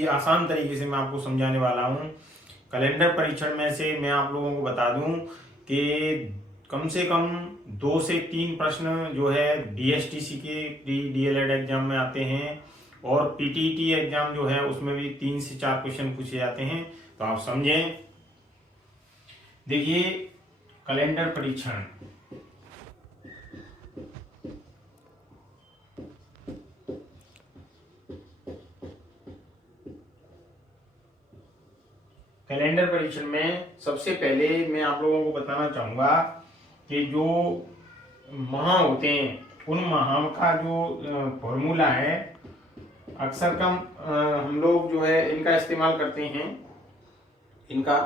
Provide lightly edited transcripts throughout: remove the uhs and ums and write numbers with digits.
ही आसान तरीके से मैं आपको समझाने वाला हूँ। कैलेंडर परीक्षण में से मैं आप लोगों को बता दूं कि कम से कम 2 से 3 प्रश्न जो है DSTC के प्री DLED एग्जाम में आते हैं और PTET एग्जाम जो है उसमें भी 3 से 4 क्वेश्चन पूछे जाते हैं। तो आप समझें। देखिए कैलेंडर परीक्षण, कैलेंडर परीक्षण में सबसे पहले मैं आप लोगों को बताना चाहूंगा कि जो माह होते हैं उन माह का जो फॉर्मूला है अक्सर कम हम लोग जो है इनका इस्तेमाल करते हैं। इनका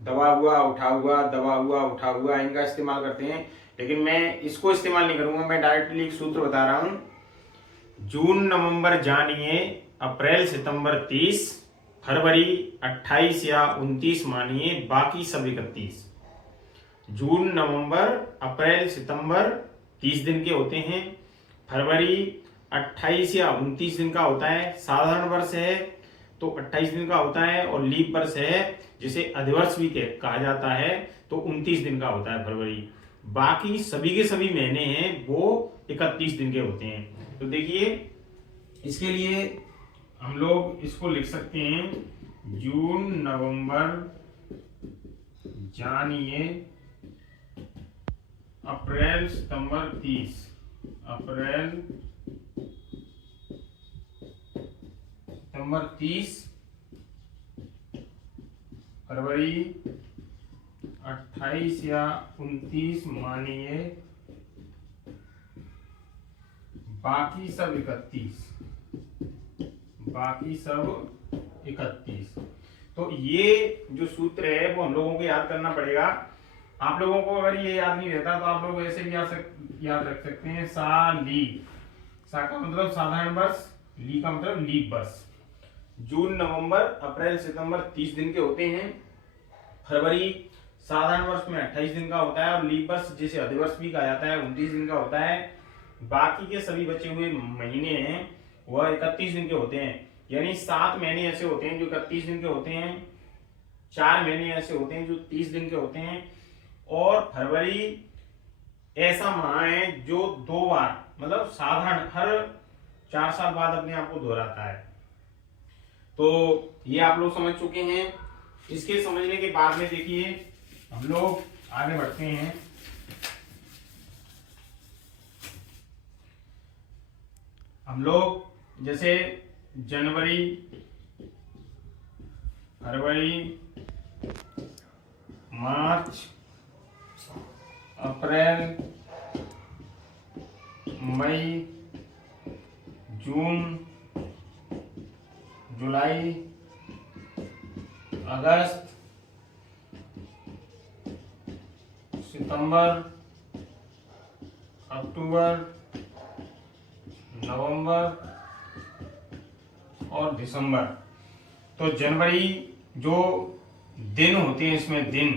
दबा हुआ उठा हुआ, दबा हुआ उठा हुआ, इनका इस्तेमाल करते हैं। लेकिन मैं इसको इस्तेमाल नहीं करूंगा, मैं डायरेक्टली एक सूत्र बता रहा हूं। जून नवंबर जानिए, अप्रैल सितंबर 30, फरवरी 28 या 29 मानिए, बाकी सब 31। जून नवंबर अप्रैल सितंबर 30 दिन के होते हैं, फरवरी 28 या 29 दिन का होता है, साधारण वर्ष है तो 28 दिन का होता है, और लीप वर्ष है जिसे अधिवर्ष भी कहा जाता है तो 29 दिन का होता है फरवरी। बाकी सभी के सभी महीने हैं वो 31 दिन के होते हैं। तो देखिए इसके लिए हम लोग इसको लिख सकते हैं, जून नवंबर जानिए, अप्रैल सितंबर 30, अप्रैल सितंबर 30, फरवरी 28 या 29 मानिए, बाकी सब 31, बाकी सब 31। तो ये जो सूत्र है वो हम लोगों को याद करना पड़ेगा। आप लोगों को अगर ये याद नहीं रहता तो आप लोग ऐसे भी याद रख सकते हैं। सा ली, सा का मतलब साधारण वर्ष, ली का मतलब लीप वर्ष। जून नवंबर अप्रैल सितंबर 30 दिन के होते हैं, फरवरी साधारण वर्ष में 28 दिन का होता है, और लीप वर्ष जिसे अधिवर्ष भी कहा जाता है 29 दिन का होता है। बाकी के सभी बचे हुए महीने हैं वह 31 दिन के होते हैं। यानी 7 महीने ऐसे होते हैं जो 31 दिन के होते हैं, 4 महीने ऐसे होते हैं जो 30 दिन के होते हैं, और फरवरी ऐसा माह है जो 2 बार मतलब साधारण हर 4 साल बाद अपने आप को दोहराता है। तो ये आप लोग समझ चुके हैं। इसके समझने के बाद में देखिए हम लोग आगे बढ़ते हैं। हम लोग जैसे जनवरी, फरवरी, मार्च, अप्रैल, मई, जून, जुलाई, अगस्त, सितंबर, अक्टूबर, नवंबर और दिसंबर। तो जनवरी जो दिन होते हैं इसमें दिन,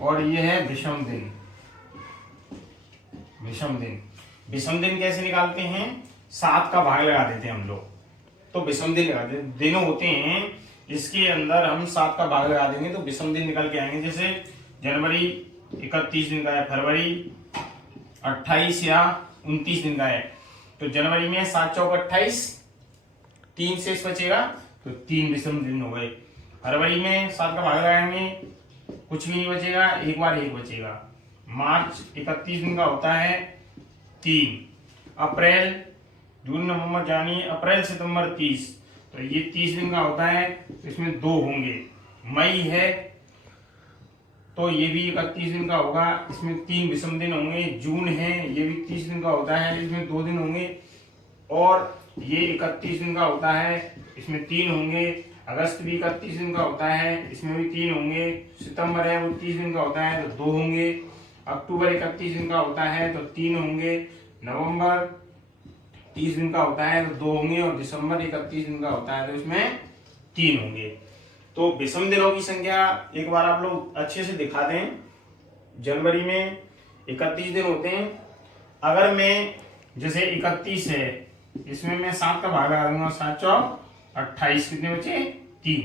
और ये है विषम दिन। विषम दिन, विषम दिन कैसे निकालते हैं? 7 का भाग लगा देते हैं हम लोग, तो विषम दिन निकालते हैं। दिन होते हैं इसके अंदर हम 7 का भाग लगा देंगे तो विषम दिन निकल के आएंगे। जैसे जनवरी 31 दिन का है, फरवरी 28 या 29 दिन का है, तो जनवरी में 7 चौक 28, 3 शेष बचेगा तो 3 विषम दिन हो गए। फरवरी में 7 का भाग लगाएंगे, कुछ भी नहीं बचेगा, एक बार 1 बचेगा। मार्च 31 दिन का होता है, 3। अप्रैल, जून नवंबर जानिए, अप्रैल सितंबर 30, तो ये 30 दिन का होता है, तो इसमें 2 होंगे। मई है तो ये भी 31 दिन का होगा, इसमें 3 विषम दिन होंगे। जून है ये भी 30 दिन का होता है, इसमें 2 दिन होंगे। और ये 31 दिन का होता है, इसमें 3 होंगे। अगस्त भी 31 दिन का होता है, इसमें भी 3 होंगे। सितंबर है वो 30 दिन का होता है तो 2 होंगे। अक्टूबर 31 दिन का होता है तो 3 होंगे। नवंबर 30 दिन का होता है तो 2 होंगे, और दिसंबर 31 दिन का होता है तो इसमें 3 होंगे। तो विषम दिनों की संख्या एक बार आप लोग अच्छे से दिखा दें। जनवरी में 31 दिन होते हैं। अगर मैं जैसे 31 है, इसमें मैं 7 का भाग लगा दूंगा, 7 चौक 28 कितने बचे? 3।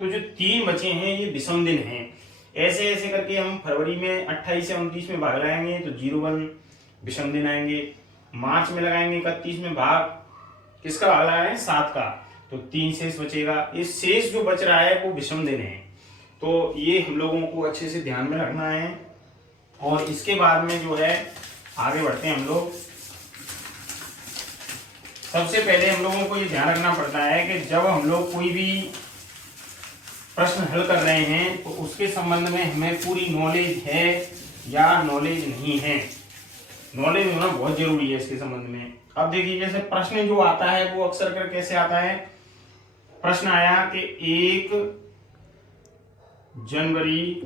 तो जो 3 बचे हैं ये विषम दिन हैं। ऐसे ऐसे करके हम फरवरी में 28 से 29 में भाग लगाएंगे तो 01 विषम दिन आएंगे। मार्च में लगाएंगे 31 में भाग, किसका भाग लगाएंगे? 7 का, तो 3 शेष बचेगा। इस शेष जो बच रहा है वो विषम दिन है। तो ये हम लोगों को अच्छे से ध्यान में रखना है। और इसके बाद में जो है आगे बढ़ते हैं हम लोग। सबसे पहले हम लोगों को ये ध्यान रखना पड़ता है कि जब हम लोग कोई भी प्रश्न हल कर रहे हैं तो उसके संबंध में हमें पूरी नॉलेज है या नॉलेज नहीं है। नॉलेज होना बहुत जरूरी है इसके संबंध में। अब देखिए जैसे प्रश्न जो आता है वो अक्सर कर कैसे आता है। प्रश्न आया कि 1 जनवरी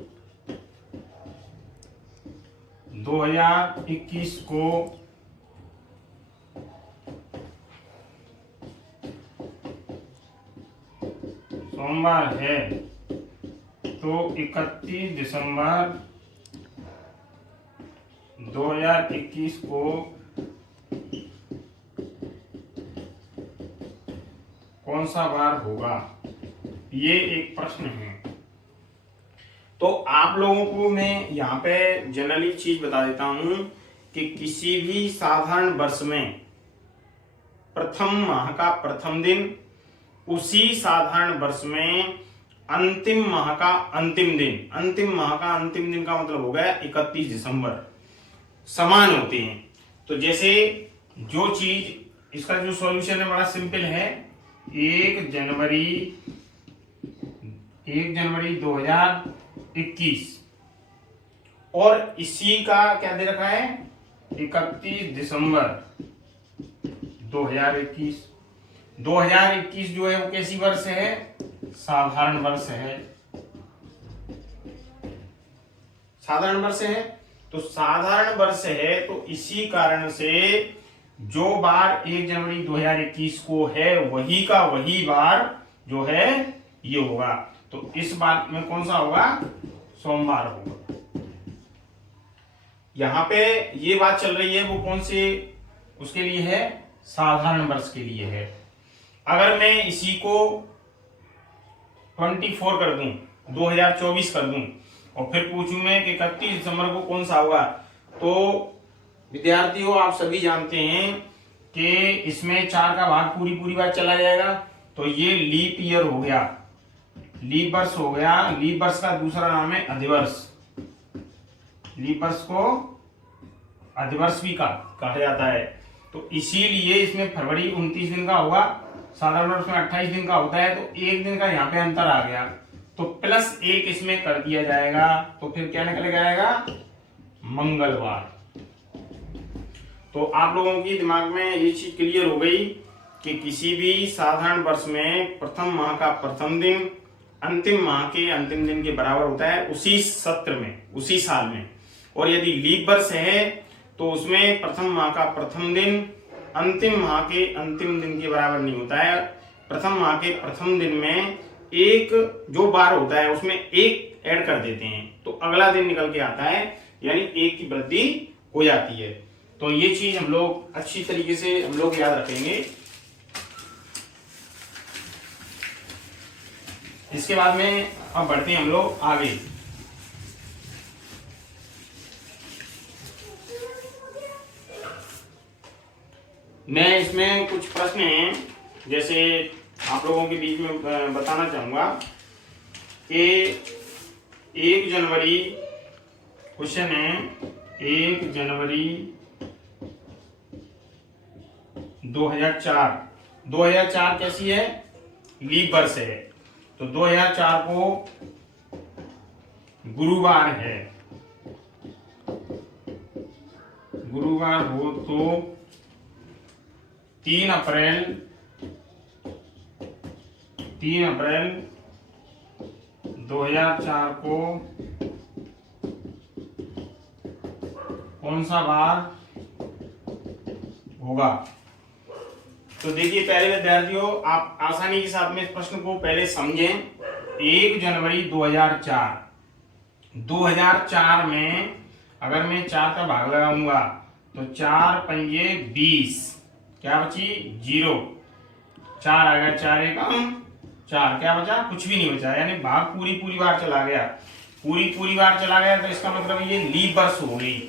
2021 को सोमवार है तो 31 दिसंबर 2021 को कौन सा वार होगा? ये एक प्रश्न है। तो आप लोगों को मैं यहाँ पे जनरली चीज बता देता हूं कि किसी भी साधारण वर्ष में प्रथम माह का प्रथम दिन, उसी साधारण वर्ष में अंतिम माह का अंतिम दिन, अंतिम माह का अंतिम दिन का मतलब हो गया 31 दिसंबर, समान होते हैं। तो जैसे जो चीज, इसका जो सॉल्यूशन है बड़ा सिंपल है। 1 जनवरी 2021 और इसी का क्या दे रखा है? 31 दिसंबर 2021। 2021 जो है वो कैसी वर्ष है? साधारण वर्ष है। साधारण वर्ष है। तो साधारण वर्ष है तो इसी कारण से जो बार 1 जनवरी 2021 को है वही का वही बार जो है ये होगा। तो इस बार में कौन सा होगा? सोमवार होगा। यहां पे ये बात चल रही है वो कौन से उसके लिए है? साधारण वर्ष के लिए है। अगर मैं इसी को 24 कर दूं, 2024 कर दूं और फिर पूछूं मैं कि 31 दिसंबर को कौन सा होगा, तो विद्यार्थियों आप सभी जानते हैं कि इसमें 4 का भाग पूरी बार चला जाएगा। तो ये लीप ईयर हो गया, लीप वर्ष हो गया। लीप वर्ष का दूसरा नाम है अधिवर्ष। लीप वर्ष को अधिवर्ष भी कहा जाता है। तो इसीलिए इसमें फरवरी 29 दिन का होगा, साधारण वर्ष में 28 दिन का होता है। तो 1 दिन का यहाँ पे अंतर आ गया तो +1 इसमें कर दिया जाएगा। तो फिर क्या निकल आएगा? मंगलवार। तो आप लोगों की दिमाग में ये चीज क्लियर हो गई कि किसी भी साधारण वर्ष में प्रथम माह का प्रथम दिन अंतिम माह के अंतिम दिन के बराबर होता है उसी सत्र में, उसी साल में। और यदि लीप वर्ष है तो उसमें प्रथम माह का प्रथम दिन अंतिम माह के अंतिम दिन के बराबर नहीं होता है। प्रथम माह के प्रथम दिन में एक जो बार होता है उसमें 1 ऐड कर देते हैं तो अगला दिन निकल के आता है, यानी 1 की वृद्धि हो जाती है। तो ये चीज हम लोग अच्छी तरीके से हम लोग याद रखेंगे। इसके बाद में अब बढ़ते हैं हम लोग आगे। मैं इसमें कुछ प्रश्न हैं जैसे आप लोगों के बीच में बताना चाहूंगा कि 1 जनवरी क्वेश्चन है, 1 जनवरी 2004 कैसी है? लीप वर्ष है। तो 2004 को गुरुवार है, गुरुवार हो तो 3 अप्रैल 2004 को कौन सा बार होगा? तो देखिए पहले विद्यार्थियों आप आसानी के साथ में इस प्रश्न को पहले समझें। 1 जनवरी 2004 में अगर मैं 4 का भाग लगाऊंगा तो 4 पंजे 20, क्या बची? 0। 4 आ गया, 4 एकम 4, क्या बचा? कुछ भी नहीं बचा, यानी भाग पूरी बार चला गया, पूरी बार चला गया। तो इसका मतलब ये लीप वर्ष हो गई,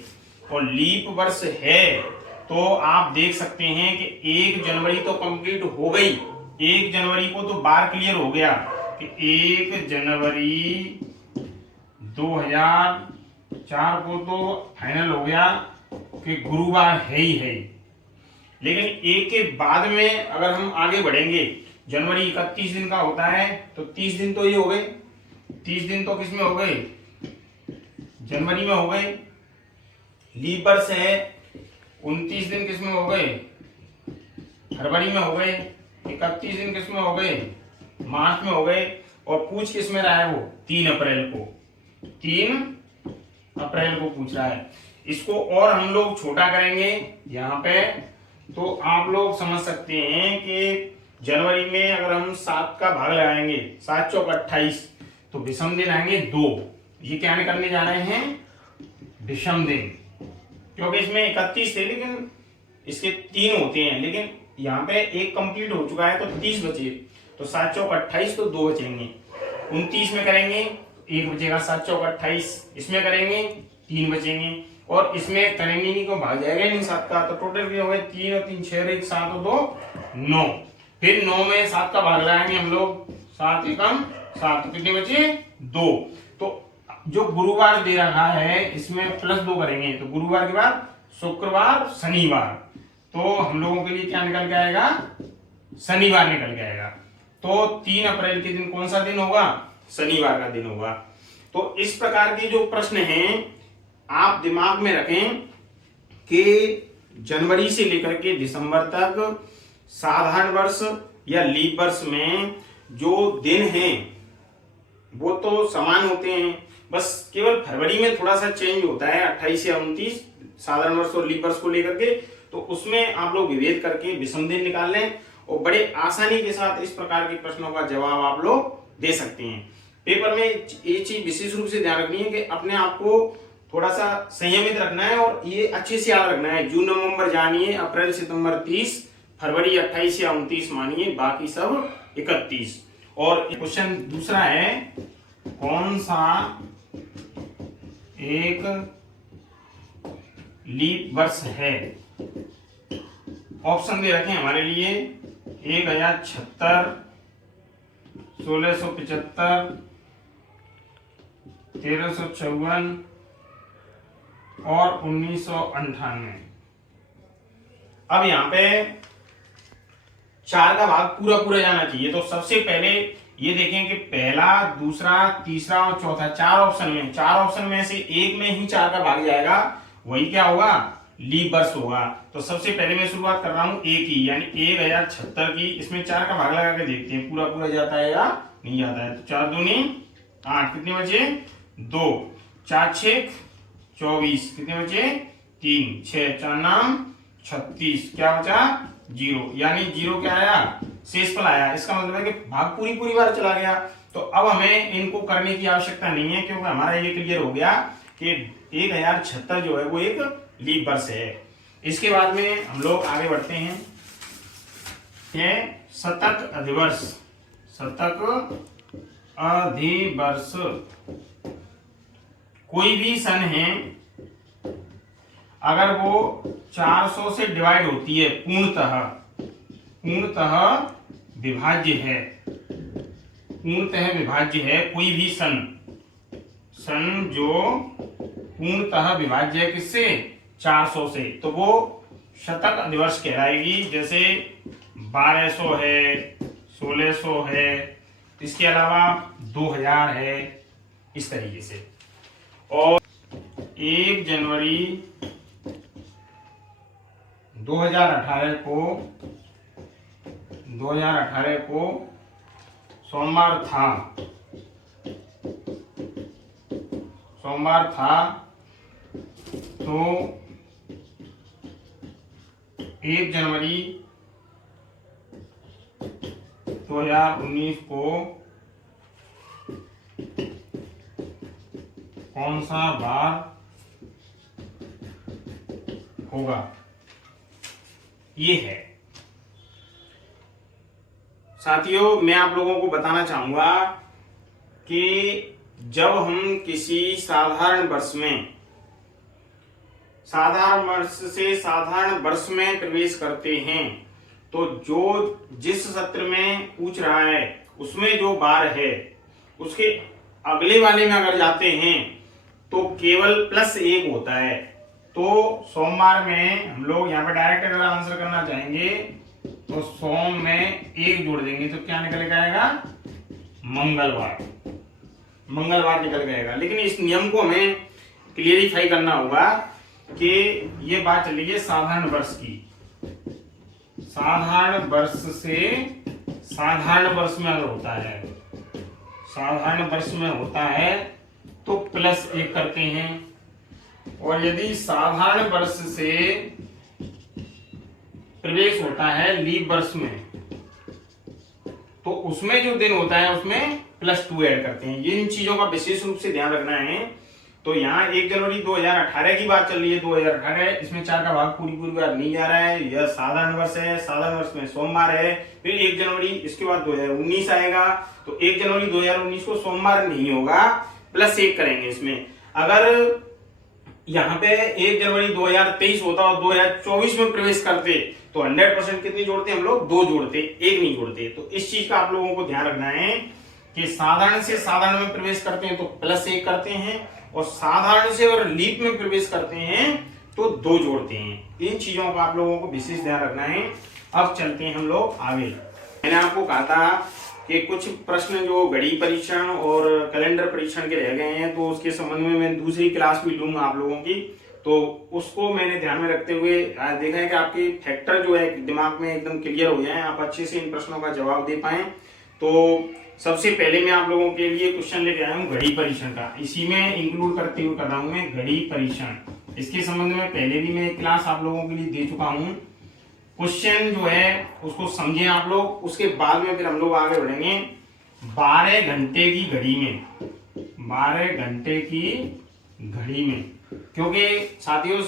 और लीप वर्ष है तो आप देख सकते हैं कि 1 जनवरी तो कंप्लीट हो गई, 1 जनवरी को तो बार क्लियर हो गया कि 1 जनवरी 2004 को तो फाइनल हो गया कि गुरुवार है ही है। लेकिन एक के बाद में अगर हम आगे बढ़ेंगे, जनवरी 31 दिन का होता है तो 30 दिन तो ये हो गए, 30 दिन तो किसमें हो गए? जनवरी में हो गए। लीप वर्ष है, 29 दिन किसमें हो गए? फरवरी में हो गए। 31 दिन किसमें हो गए? मार्च में हो गए। और पूछ किस में रहा है वो? 3 अप्रैल को, 3 अप्रैल को पूछ रहा है। इसको और हम लोग छोटा करेंगे यहाँ पे, तो आप लोग समझ सकते हैं कि जनवरी में अगर हम 7 का भाग लगाएंगे, 7 चौक 28, तो विषम दिन आएंगे 2। ये क्या करने जा रहे हैं? विषम दिन, क्योंकि इसमें 31 थे लेकिन इसके 3 होते हैं, लेकिन यहाँ पे 1 कंप्लीट हो चुका है तो 30 बचे, तो 7 चौक 28 तो 2 बचेंगे। 29 में करेंगे 1 बचेगा, 7 चौक 28। इसमें करेंगे 3 बचेंगे, और इसमें करेंगे नहीं को भाग जाएगा नहीं 7 का, तो टोटल क्या हो गए? 3 और 3 6 1 7 और 2 9। फिर 9 में 7 का भाग लगाएंगे हम लोग, 7 एकम 7, कितने बचे? 2। तो जो गुरुवार दे रखा है इसमें +2 करेंगे, तो गुरुवार के बाद शुक्रवार शनिवार, तो हम लोगों के लिए क्या निकल के आएगा? शनिवार निकल के आएगा। तो 3 अप्रैल के दिन कौन सा दिन होगा? शनिवार का दिन होगा। तो इस प्रकार के जो प्रश्न हैं आप दिमाग में रखें कि जनवरी से लेकर के दिसंबर तक साधारण वर्ष या लीप वर्ष में जो दिन हैं वो तो समान होते हैं, बस केवल फरवरी में थोड़ा सा चेंज होता है 28 या 29 साधारण वर्ष और लीप वर्ष को लेकर के, तो उसमें आप लोग विभेद करके विषम दिन निकाल लें और बड़े आसानी के साथ इस प्रकार के प्रश्नों का जवाब आप लोग दे सकते हैं। पेपर में ये चीज विशेष रूप से ध्यान रखनी है कि अपने आप को थोड़ा सा संयमित रखना है और ये अच्छे से याद रखना है। जून नवंबर जानिए, अप्रैल सितंबर 30, फरवरी 28 या 29 मानिए, बाकी सब 31। और क्वेश्चन दूसरा है, कौन सा एक लीप वर्ष है? ऑप्शन दे रखे हैं हमारे लिए 1076, 1675, 1354 और 1998। अब यहाँ पे 4 का भाग पूरा जाना चाहिए, तो सबसे पहले ये देखें कि पहला, दूसरा, तीसरा और चौथा 4 ऑप्शन में से एक में ही 4 का भाग जाएगा, वही क्या होगा? लीप वर्ष होगा। तो सबसे पहले मैं शुरुआत कर रहा हूं एक ही, यानी 1076 की। इसमें 4 का भाग लगा के देखते हैं पूरा जाता है या नहीं जाता है। तो 4 दूनी 8, कितने बचे? 2, 4 6 24, कितने बचे? 3, 6 4 नाम 36, क्या बचा? 0, यानी 0 क्या आया? शेषफल आया। इसका मतलब है कि भाग पूरी बार चला गया। तो अब हमें इनको करने की आवश्यकता नहीं है, क्योंकि हमारा ये क्लियर हो गया कि 1076 जो है वो एक लीप वर्ष है। इसके बाद में हम लोग आगे बढ़ते हैं, ये शतक अधिवर्ष। शतक अधिवर्ष कोई भी सन है, अगर वो 400 से डिवाइड होती है, पूर्णतः विभाज्य है, कोई भी सन जो पूर्णतः विभाज्य है किससे? 400 से, तो वो शतक अधिवर्ष कहलाएगी। जैसे 1200 है, 1600 है, इसके अलावा 2000 है, इस तरीके से। और 1 जनवरी 2018 को सोमवार था, तो 1 जनवरी 2019 को कौन सा बार होगा? ये है। साथियों मैं आप लोगों को बताना चाहूंगा कि जब हम किसी साधारण वर्ष से साधारण वर्ष में प्रवेश करते हैं तो जो जिस सत्र में पूछ रहा है उसमें जो बार है उसके अगले वाले में अगर जाते हैं तो केवल +1 होता है। तो सोमवार में हम लोग यहाँ पे डायरेक्ट अगर आंसर करना चाहेंगे तो सोम में 1 जोड़ देंगे तो क्या निकल के आएगा, मंगलवार निकल जाएगा। लेकिन इस नियम को हमें क्लियरिफाई करना होगा कि ये बात चल रही है साधारण वर्ष की। साधारण वर्ष से साधारण वर्ष में अगर होता है, साधारण वर्ष में होता है तो +1 करते हैं, और यदि साधारण वर्ष से प्रवेश होता है लीप वर्ष में तो उसमें जो दिन होता है उसमें +2 ऐड करते हैं। इन चीजों का विशेष रूप से ध्यान रखना है। तो यहाँ 1 जनवरी 2018 की बात चल रही है, 2018 इसमें 4 का भाग पूरी बार नहीं जा रहा है। यह साधारण वर्ष है, साधारण वर्ष में सोमवार है। फिर 1 जनवरी इसके बाद 2019 आएगा तो 1 जनवरी 2019 को सोमवार नहीं होगा, +1 करेंगे इसमें। अगर यहाँ पे 1 जनवरी 2023 होता और 2024 में प्रवेश करते तो 100% कितनी जोड़ते हम लोग, 2 जोड़ते, 1 नहीं जोड़ते। तो इस चीज का आप लोगों को ध्यान रखना है कि साधारण से साधारण में प्रवेश करते हैं तो +1 करते हैं, और साधारण से अगर लीप में प्रवेश करते हैं तो 2 जोड़ते हैं। इन चीजों का आप लोगों को विशेष ध्यान रखना है। अब चलते हैं हम लोग आगे। मैंने आपको कहा था कि कुछ प्रश्न जो घड़ी परीक्षण और कैलेंडर परीक्षण के रह गए हैं तो उसके संबंध में मैं दूसरी क्लास भी लूंगा आप लोगों की, तो उसको मैंने ध्यान में रखते हुए देखा है कि आपकी फैक्टर जो है दिमाग में एकदम क्लियर हो जाए, आप अच्छे से इन प्रश्नों का जवाब दे पाए। तो सबसे पहले मैं आप लोगों के लिए क्वेश्चन लेके आया हूँ घड़ी परीक्षण का। इसी में इंक्लूड करते हुए कर रहा हूँ मैं घड़ी परीक्षण। इसके संबंध में पहले भी मैं एक क्लास आप लोगों के लिए दे चुका हूँ। क्वेश्चन जो है उसको समझें आप लोग, उसके बाद में फिर हम लोग आगे बढ़ेंगे। 12 घंटे की घड़ी में, 12 घंटे की घड़ी में, क्योंकि साथियों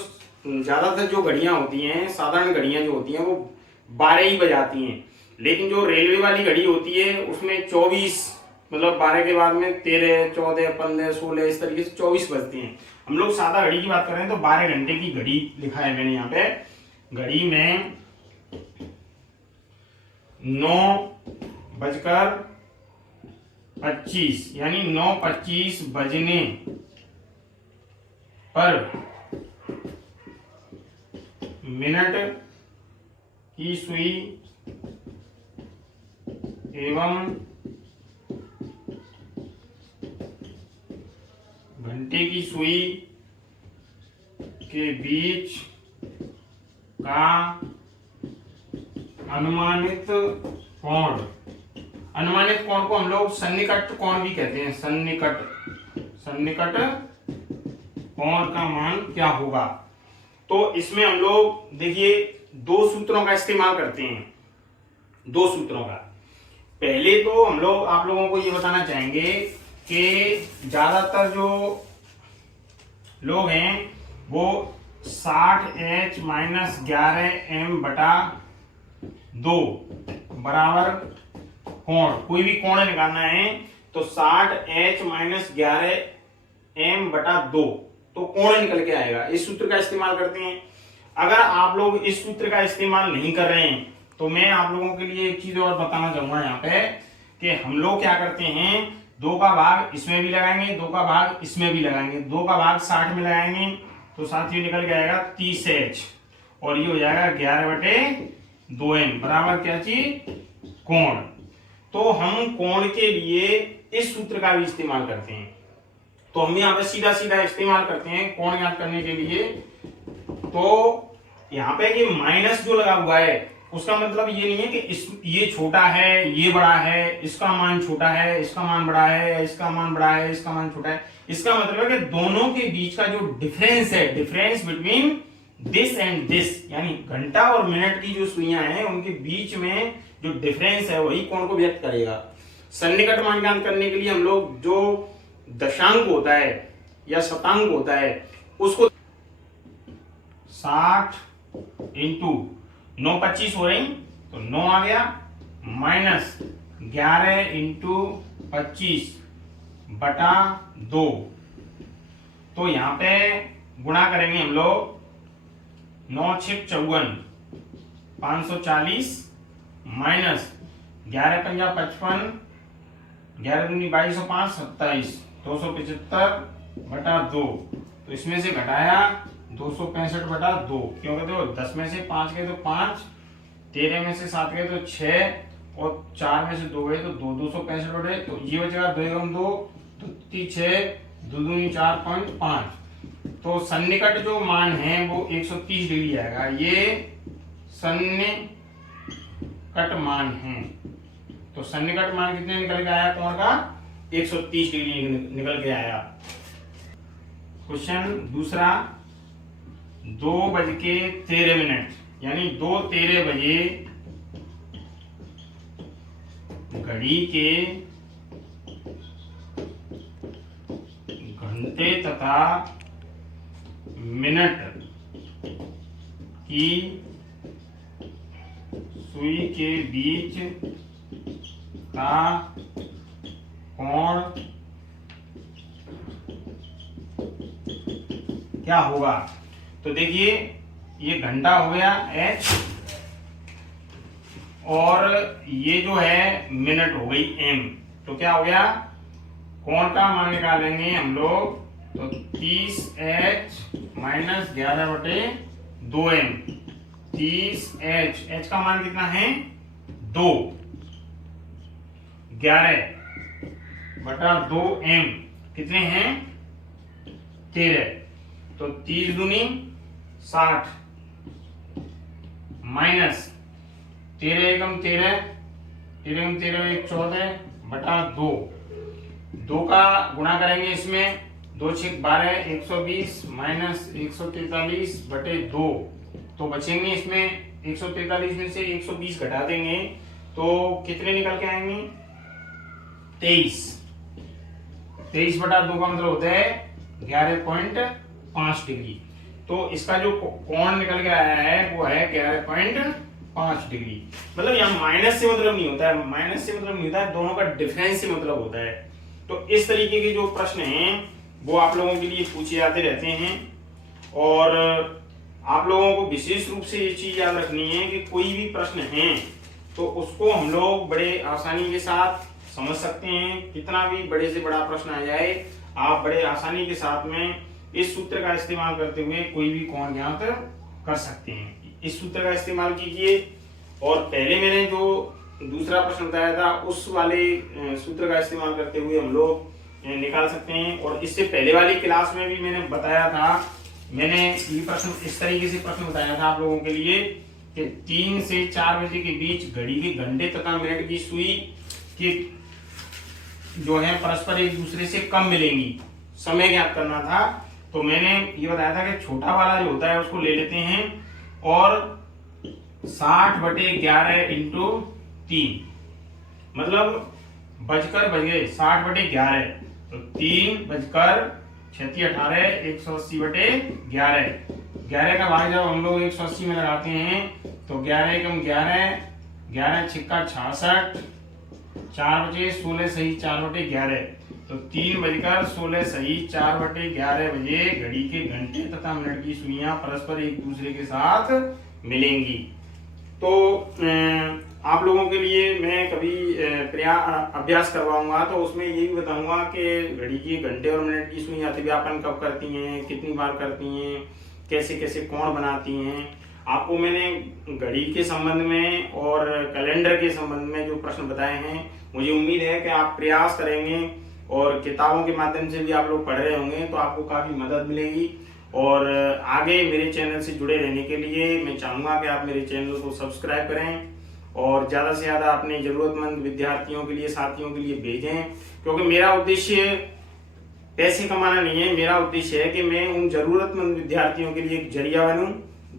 ज्यादातर जो घड़ियां होती हैं, साधारण घड़ियां जो होती हैं वो 12 ही बजाती हैं, लेकिन जो रेलवे वाली घड़ी होती है उसमें 24, मतलब 12 के बाद में 13, 14, 15, 16 इस तरीके से 24 बजती हैं। हम लोग सादा घड़ी की बात कर रहे हैं तो 12 घंटे की घड़ी लिखा है मैंने यहाँ पे। घड़ी में 9:25 यानी 9:25 बजने पर मिनट की सुई एवं घंटे की सुई के बीच का अनुमानित कोण को हम लोग सन्निकट कोण भी कहते हैं। सन्निकट कोण का मान क्या होगा। तो इसमें हम लोग देखिए 2 सूत्रों का इस्तेमाल करते हैं। 2 सूत्रों का, पहले तो हम लोग आप लोगों को ये बताना चाहेंगे कि ज्यादातर जो लोग हैं वो 60h - 11m/2 बराबर कोण, कोई भी कोण निकालना है तो 60h - 11m/2 तो कोण निकल के आएगा। इस सूत्र का इस्तेमाल करते हैं। अगर आप लोग इस सूत्र का इस्तेमाल नहीं कर रहे हैं तो मैं आप लोगों के लिए एक चीज और बताना चाहूंगा यहाँ पे कि हम लोग क्या करते हैं, 2 का भाग इसमें भी लगाएंगे, 2 का भाग इसमें भी लगाएंगे, 2 का भाग 60 में लगाएंगे तो साथियों निकल के आएगा 30h, और ये हो जाएगा 11/2n बराबर क्या चीज, कोण। तो हम कोण के लिए इस सूत्र का भी इस्तेमाल करते हैं। तो हम यहाँ पे सीधा इस्तेमाल करते हैं कोण ज्ञात करने के लिए। तो यहाँ पे ये माइनस जो लगा हुआ है उसका मतलब ये नहीं है कि ये छोटा है ये बड़ा है, इसका मान छोटा है इसका मान बड़ा है, इसका मान बड़ा है इसका मान छोटा है। इसका मतलब है कि दोनों के बीच का जो डिफरेंस है, difference between this and this, यानी घंटा और मिनट की जो सुइयां हैं उनके बीच में जो डिफरेंस है वही कोण को व्यक्त करेगा। सन्निकट मान ज्ञात करने के लिए हम लोग जो दशांक होता है या शतांक होता है उसको 60 × 9 25 हो रही तो 9 आ गया माइनस 11 इंटू 25/2। तो यहाँ पे गुणा करेंगे हम लोग 9 6 54 540 माइनस 11 पंजा 55 11 दूनी 22 और 5 27 275/2। तो इसमें से घटाया 265/2, क्योंकि देखो 10 में से 5 गए तो 5, 13 में से 7 गए तो 6 और 4 में से 2 गए तो 2, 265/2। तो ये बचेगा 2 एकम 2 तो 6 2 दूनी 4.5। तो सन्निकट जो मान है वो 130 डिग्री आएगा। ये सन्निकट मान है। तो सन्निकट मान कितने निकल के आया कोण का? 130 डिग्री निकल के आया। क्वेश्चन दूसरा, 2:13 यानी 2:13 बजे घड़ी के घंटे तथा मिनट की सुई के बीच का कोण क्या होगा? तो देखिए ये घंटा हो गया h और ये जो है मिनट हो गई m। तो क्या हो गया? कोण का मान निकालेंगे हम लोग तो 30h माइनस 11/2m। 30h का मान कितना है? 2। 11/2m कितने हैं? 13। तो 30 दूनी 60 माइनस 13 एकम 13 13 13 एक 14/2। 2 का गुणा करेंगे इसमें 2 6 12 120 माइनस 143/2। तो बचेंगे इसमें 143 में से 120 घटा देंगे तो कितने निकल के आएंगे? 23। 23/2 का मतलब होता है 11.5 डिग्री। तो इसका जो कोण निकल के आया है वो है 11.5 डिग्री। मतलब यहाँ माइनस से मतलब नहीं होता है, माइनस से मतलब नहीं होता है, दोनों का डिफरेंस से मतलब होता है। तो इस तरीके के जो प्रश्न हैं वो आप लोगों के लिए पूछे जाते रहते हैं और आप लोगों को विशेष रूप से ये चीज याद रखनी है कि कोई भी प्रश्न है तो उसको हम लोग बड़े आसानी के साथ समझ सकते हैं। कितना भी बड़े से बड़ा प्रश्न आ जाए आप बड़े आसानी के साथ में इस सूत्र का इस्तेमाल करते हुए कोई भी कोण ज्ञात कर सकते हैं। इस सूत्र का इस्तेमाल कीजिए। और पहले मैंने जो दूसरा प्रश्न बताया था उस वाले सूत्र का इस्तेमाल करते हुए हम लोग निकाल सकते हैं। और इससे पहले वाली क्लास में भी मैंने बताया था, मैंने ये प्रश्न इस तरीके से प्रश्न बताया था आप लोगों के लिए कि 3 से 4 बजे के बीच घड़ी के घंटे तथा मिनट की सुई की जो है परस्पर एक दूसरे से कम मिलेंगी, समय ज्ञात करना था। तो मैंने ये बताया था कि छोटा वाला जो होता है उसको ले लेते हैं और 60/11 इंटू 3 मतलब बजकर बज गए 60/11। तो 3 बजकर 36 18 180/11। 11 का भाग जब हम लोग 180 में लगाते हैं तो 11 एकम 11 11 छिक्का 66 4 बजे 16 सही 4/11। तो 3 बजकर 16 सही 4/11 बजे घड़ी के घंटे तथा मिनट की सुइयां परस्पर एक दूसरे के साथ मिलेंगी। तो आप लोगों के लिए मैं कभी अभ्यास करवाऊंगा तो उसमें ये भी बताऊंगा कि घड़ी के घंटे और मिनट की सुइयां अतिव्यापन कब करती हैं, कितनी बार करती हैं, कैसे कैसे कोण बनाती हैं। आपको मैंने घड़ी के संबंध में और कैलेंडर के संबंध में जो प्रश्न बताए हैं मुझे उम्मीद है कि आप प्रयास करेंगे और किताबों के माध्यम से भी आप लोग पढ़ रहे होंगे तो आपको काफी मदद मिलेगी। और आगे मेरे चैनल से जुड़े रहने के लिए मैं चाहूंगा कि आप मेरे चैनल को सब्सक्राइब करें और ज़्यादा से ज़्यादा अपने ज़रूरतमंद विद्यार्थियों के लिए, साथियों के लिए भेजें। क्योंकि मेरा उद्देश्य पैसे कमाना नहीं है, मेरा उद्देश्य है कि मैं उन ज़रूरतमंद विद्यार्थियों के लिए एक जरिया बनूं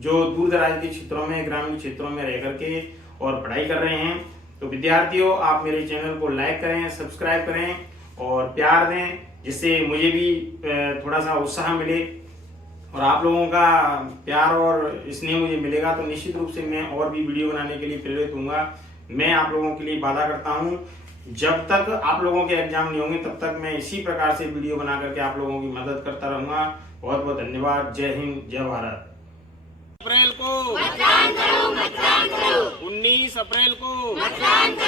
जो दूर दराज के क्षेत्रों में, ग्रामीण क्षेत्रों में रह करके और पढ़ाई कर रहे हैं। तो विद्यार्थियों, आप मेरे चैनल को लाइक करें, सब्सक्राइब करें और प्यार दें, जिससे मुझे भी थोड़ा सा उत्साह मिले। और आप लोगों का प्यार और स्नेह मुझे मिलेगा तो निश्चित रूप से मैं और भी वीडियो बनाने के लिए प्रेरित होऊंगा। मैं आप लोगों के लिए वादा करता हूँ, जब तक आप लोगों के एग्जाम नहीं होंगे तब तक मैं इसी प्रकार से वीडियो बना करके आप लोगों की मदद करता रहूंगा। बहुत बहुत धन्यवाद। जय हिंद, जय भारत। अप्रैल को मतदान करो, 19 अप्रैल को मतदान करो।